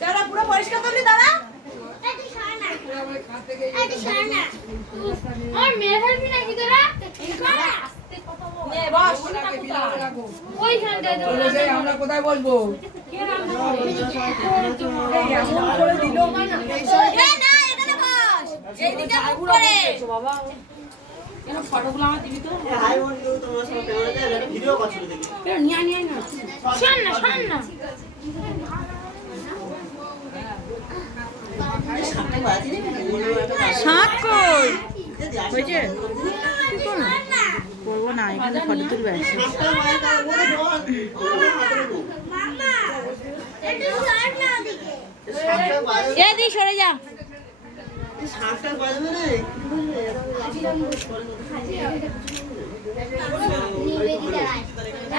তোরা পুরো পরিষ্কার করলি দাদা? আমরা কোথায় বলবো? ফটোগুলো আমার দিবি তো? শাক কই হয়েছে? করবো না, এখানে ফটো তুলবে। এদি সরে যা।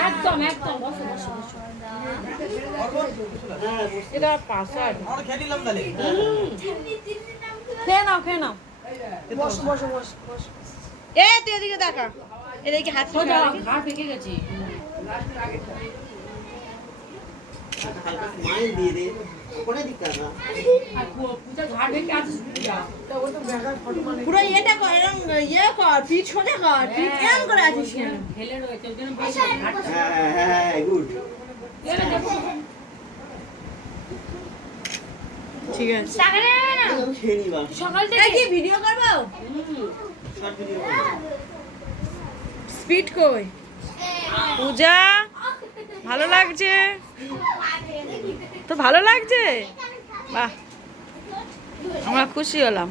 একদম একদম বসো বসো বসো। এটা পাশার খেয়ে নাও খেয়ে নাও। বসো বসো বসো বসো। এ তুই এদিকে দেখা, এদিকে হাত ঘা ফেকে গেছি। পুরো ইয়েটা কর, এরকম ইয়ে কর, পিঠ সোজা কর, পিঠ এরকম করে আছিস কেন? ঠিক আছে সকাল থেকে কি ভিডিও করবো? স্পিড কই? পূজা ভালো লাগছে তো? ভালো লাগছে, বাহ আমরা খুশি হলাম।